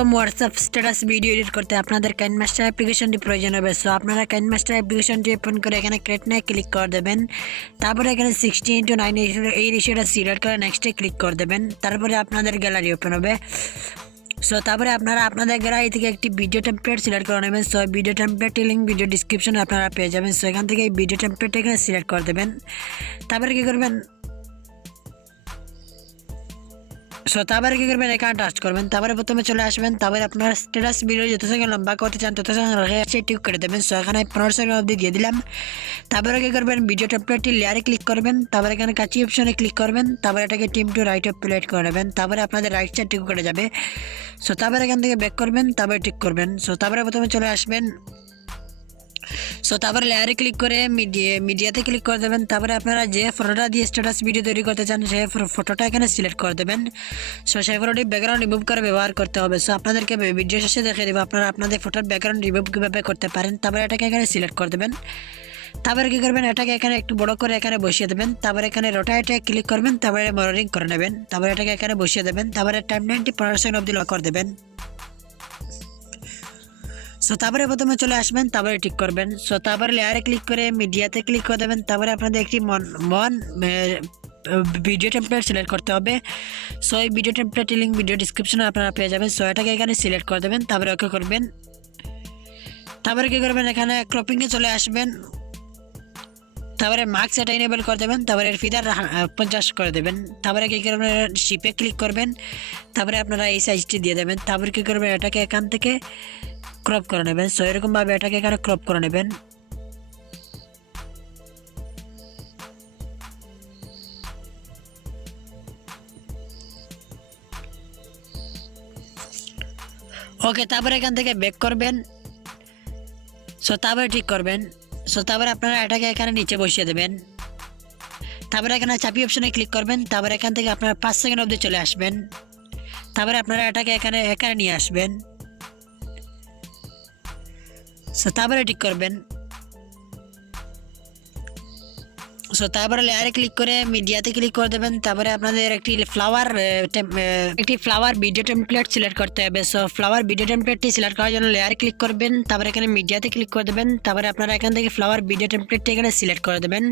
এরকম WhatsApp status video edit করতে আপনাদের কাইনমাস্টার অ্যাপ্লিকেশনটি প্রয়োজন হবে। সো আপনারা কাইনমাস্টার অ্যাপ্লিকেশনটি ওপেন করে এখানে ক্রিয়েট নাও ক্লিক করে দেবেন। তারপরে এখানে 60:9 এই রেশিওটা সিলেক্ট করে নেক্সটে ক্লিক করে দেবেন। তারপরে আপনাদের গ্যালারি ওপেন হবে। সো তারপরে আপনারা আপনাদের গ্যালারি থেকে একটি ভিডিও টেমপ্লেট সিলেক্ট করে নেবেন। সো ভিডিও টেমপ্লেটটি লিঙ্ক ভিডিও ডিসক্রিপশনে আপনারা পেয়ে যাবেন। সো এখান থেকে এই ভিডিও টেমপ্লেটটা এখানে সিলেক্ট করে দেবেন। তারপরে কী করবেন, তারপরে কী করবেন, এখানে টাচ করবেন। তারপরে প্রথমে চলে আসবেন। তারপরে আপনার স্ট্যাটাস ভিডিও যত সঙ্গে লম্বা করতে চান তত সঙ্গে রেখে টিক করে দেবেন। সো এখানে 15 সেকেন্ড অবধি দিয়ে দিলাম। তারপরে কী করবেন, ভিডিও টেমপ্লেটটি লেয়ারে ক্লিক করবেন। তারপরে এখানে কাচি অপশনে ক্লিক করবেন। তারপরে এটাকে টিম টু রাইট অফ প্লেট করে নেবেন। তারপরে আপনাদের রাইট সাইড টিক করে যাবে। সো তারপরে এখান থেকে ব্যাক করবেন, তারপরে টিক করবেন। সো তারপরে প্রথমে চলে আসবেন। সো তারপরে লেয়ারে ক্লিক করে মিডিয়াতে ক্লিক করে দেবেন। তারপরে আপনারা যে ফটোটা দিয়ে স্ট্যাটাস ভিডিও তৈরি করতে চান সেই ফটোটা এখানে সিলেক্ট করে দেবেন। সো সেই ফটোটি ব্যাকগ্রাউন্ড রিমুভ করে ব্যবহার করতে হবে। সো আপনাদেরকে ভিডিও শেষে দেখে দেবো আপনারা আপনাদের ফটোর ব্যাকগ্রাউন্ড রিমুভ কীভাবে করতে পারেন। তারপরে এটাকে এখানে সিলেক্ট করে দেবেন। তারপরে কী করবেন, এটাকে এখানে একটু বড় করে এখানে বসিয়ে দেবেন। তারপরে এখানে রোটেটে ক্লিক করবেন। তারপরে মিররিং করে নেবেন। তারপরে এটাকে এখানে বসিয়ে দেবেন। তারপরে টাইমলাইনটি 15 সেকেন্ড অবধি লক করে দেবেন। সো তারপরে প্রথমে চলে আসবেন, তারপরে ঠিক করবেন। সো তারপরে লেয়ারে ক্লিক করে মিডিয়াতে ক্লিক করে দেবেন। তারপরে আপনাদের একটি ভিডিও টেমপ্লেট সিলেক্ট করতে হবে। সো এই ভিডিও টেমপ্লেটের লিঙ্ক ভিডিও ডিসক্রিপশনে আপনারা পেয়ে যাবেন। সো এটাকে এখানে সিলেক্ট করে দেবেন। তারপরে ওকে করবেন। তারপরে কী করবেন, এখানে ক্রপিংয়ে চলে আসবেন। তারপরে মার্কস এটা ইনেবল করে দেবেন। তারপরে এর ফিদার 50 করে দেবেন। তারপরে কী করবেন, শিপে ক্লিক করবেন। তারপরে আপনারা এই সাইজটি দিয়ে দেবেন। তারপরে কী করবেন, এটাকে এখান থেকে ক্রপ করে নেবেন। সো এরকমভাবে এটাকে এখানে ক্রপ করে নেবেন। ওকে, তারপরে এখান থেকে ব্যাক করবেন। সো তারপরে ঠিক করবেন। সো তারপরে আপনারা এটাকে এখানে নিচে বসিয়ে দেবেন। তারপরে এখানে চাপি অপশনে ক্লিক করবেন। তারপরে এখান থেকে আপনারা 5 সেকেন্ড অবধি চলে আসবেন। তারপরে আপনারা এটাকে এখানে নিয়ে আসবেন। সো তারপরে ঠিক করবেন। সো তারপরে লেয়ারে ক্লিক করে মিডিয়াতে ক্লিক করে দেবেন। তারপরে আপনাদের একটি ফ্লাওয়ার ভিডিও টেমপ্লেট সিলেক্ট করতে হবে। সো ফ্লাওয়ার ভিডিও টেমপ্লেটটি সিলেক্ট করার জন্য লেয়ারে ক্লিক করবেন। তারপরে এখানে মিডিয়াতে ক্লিক করে দেবেন। তারপরে আপনারা এখান থেকে ফ্লাওয়ার ভিডিও টেমপ্লেটটি এখানে সিলেক্ট করে দেবেন।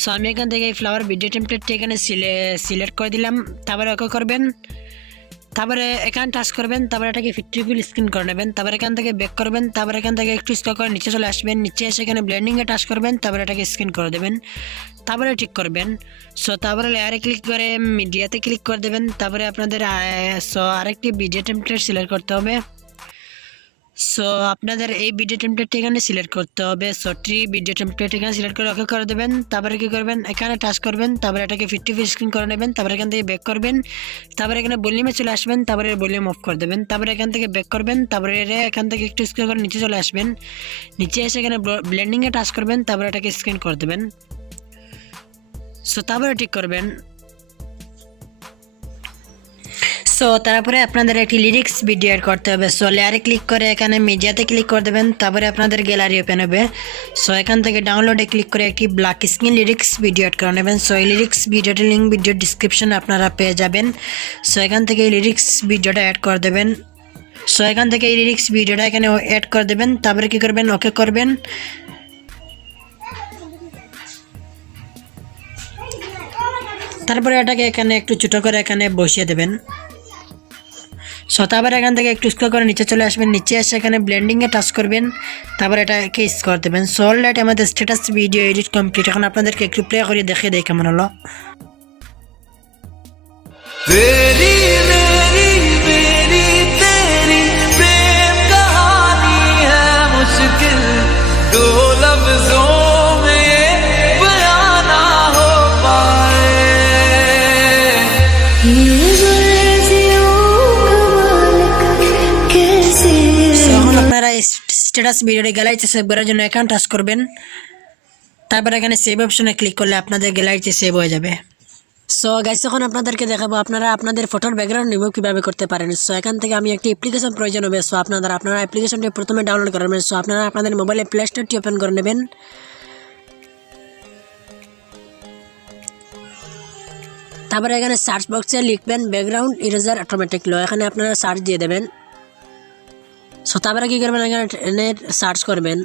সো আমি এখান থেকে এই ফ্লাওয়ার ভিডিও টেমপ্লেটটি এখানে সিলেক্ট করে দিলাম। তারপরে ওকে করবেন। তারপরে এখানে টাচ করবেন। তারপরে এটাকে ফিল স্ক্রিন করে নেবেন। তারপরে এখান থেকে ব্যাক করবেন। তারপরে এখান থেকে একটু স্ক্রল করে নিচে চলে আসবেন। নিচে এসে এখানে ব্লেন্ডিংয়ে টাচ করবেন। তারপরে এটাকে স্ক্রিন করে দেবেন। তারপরে ঠিক করবেন। সো তারপরে লেয়ারে ক্লিক করে মিডিয়াতে ক্লিক করে দেবেন। তারপরে আপনাদের আরেকটি ভিডিও টেমপ্লেট সিলেক্ট করতে হবে। সো আপনাদের এই ভিডিও টেমপ্লেটটি এখানে সিলেক্ট করতে হবে। সো ভিডিও টেমপ্লেট এখানে সিলেক্ট করে ওকে করে দেবেন। তারপরে কী করবেন, এখানে টাচ করবেন। তারপরে এটাকে 50 স্ক্রিন করে নেবেন। তারপরে এখান থেকে ব্যাক করবেন। তারপরে এখানে ভলিউমে চলে আসবেন। তারপরে ভলিউম অফ করে দেবেন। তারপরে এখান থেকে ব্যাক করবেন। তারপরে এখান থেকে একটু স্ক্রিন করে নিচে চলে আসবেন। নিচে এসে এখানে ব্লেন্ডিংয়ে টাচ করবেন। তারপরে এটাকে স্ক্রিন করে দেবেন। সো তারপরে ঠিক করবেন। সো তারপরে আপনাদের একটি লিরিক্স ভিডিও এড করতে হবে। সো লেয়ারে ক্লিক করে এখানে মিডিয়াতে ক্লিক করে দেবেন। তারপরে আপনাদের গ্যালারি ওপেন হবে। সো এখান থেকে ডাউনলোডে ক্লিক করে একটি black screen lyrics video add করে নেবেন। সো এই লিরিক্স ভিডিওটির লিঙ্ক ভিডিও ডিসক্রিপশনে আপনারা পেয়ে যাবেন। সো এখান থেকে এই লিরিক্স ভিডিওটা অ্যাড করে দেবেন। সো এখান থেকে এই লিরিক্স ভিডিওটা এখানে অ্যাড করে দেবেন। তারপরে কী করবেন, ওকে করবেন। তারপরে এটাকে এখানে একটু ছোটো করে এখানে বসিয়ে দেবেন। সো তারপরে এখান থেকে একটু স্ক্রল করে নিচে চলে আসবেন। নিচে এসে এখানে ব্লেন্ডিংয়ে টাচ করবেন। তারপরে এটাকে করে দেবেন। সো অলরাইট আমাদের স্ট্যাটাস ভিডিও এডিট কমপ্লিট। এখন আপনাদেরকে একটু প্লে করে দেখে দেয় কেমন হলো। স্ট্যাটাস ভিডিওটি গ্যালারিতে সেভ করার জন্য এখানে টাচ করবেন। তারপরে এখানে সেভ অপশনে ক্লিক করলে আপনাদের গ্যালারিতে সেভ হয়ে যাবে। সো গাইস, এখন আপনাদেরকে দেখাবো আপনারা আপনাদের ফটোর ব্যাকগ্রাউন্ড রিমুভ কীভাবে করতে পারেন। সো এখান থেকে আমি একটি অ্যাপ্লিকেশন প্রয়োজন হবে। সো আপনারা অ্যাপ্লিকেশনটি প্রথমে ডাউনলোড করবেন। সো আপনারা আপনাদের মোবাইলে প্লে স্টোরটি ওপেন করে নেবেন। তারপরে এখানে সার্চ বক্সে লিখবেন ব্যাকগ্রাউন্ড ইরেজার অটোমেটিক লো। এখানে আপনারা সার্চ দিয়ে দেবেন। সো তারপরে কী করবেন, এখানে সার্চ করবেন,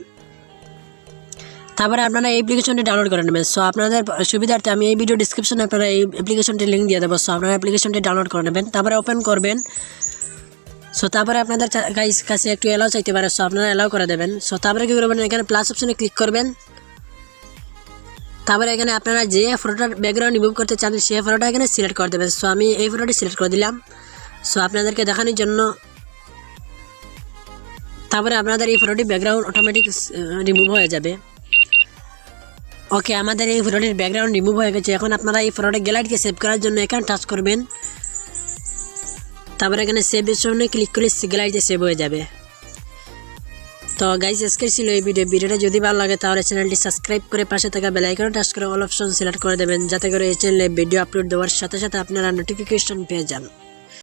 তারপরে আপনারা এই অ্যাপ্লিকেশনটি ডাউনলোড করে নেবেন। সো আপনাদের সুবিধার্থে আমি এই ভিডিও ডিসক্রিপশনে আপনারা এই অ্যাপ্লিকেশনটির লিঙ্ক দিয়ে দেবো। সো আপনারা অ্যাপ্লিকেশনটি ডাউনলোড করে নেবেন, তারপরে ওপেন করবেন। সো তারপরে আপনাদের কাছে একটু অ্যালাউ চাইতে পারে, সো আপনারা অ্যালাউ করে দেবেন। সো তারপরে কী করবেন, এখানে প্লাস অপশনে ক্লিক করবেন, তারপরে এখানে আপনারা যে ফটোটার ব্যাকগ্রাউন্ড রিমুভ করতে চান সেই ফটোটা এখানে সিলেক্ট করে দেবেন। সো আমি এই ফটোটি সিলেক্ট করে দিলাম সো আপনাদেরকে দেখানোর জন্য। তারপরে আপনাদের এই ফটোটি ব্যাকগ্রাউন্ড অটোমেটিক রিমুভ হয়ে যাবে। ওকে, আমাদের এই ফটোটির ব্যাকগ্রাউন্ড রিমুভ হয়ে গেছে। এখন আপনারা এই ফটোটি গ্যালারিতে সেভ করার জন্য এখানে টাচ করবেন, তারপরে এখানে সেভ অপশনে ক্লিক করলে গ্যালারিতে সেভ হয়ে যাবে। তো গাইস, আজকে ছিল এই ভিডিওটা যদি ভালো লাগে তাহলে চ্যানেলটি সাবস্ক্রাইব করে পাশে থাকা বেল আইকনে টাচ করে অল অপশন সিলেক্ট করে দেবেন, যাতে করে এই চ্যানেলে ভিডিও আপলোড দেওয়ার সাথে সাথে আপনারা নোটিফিকেশন পেয়ে যান।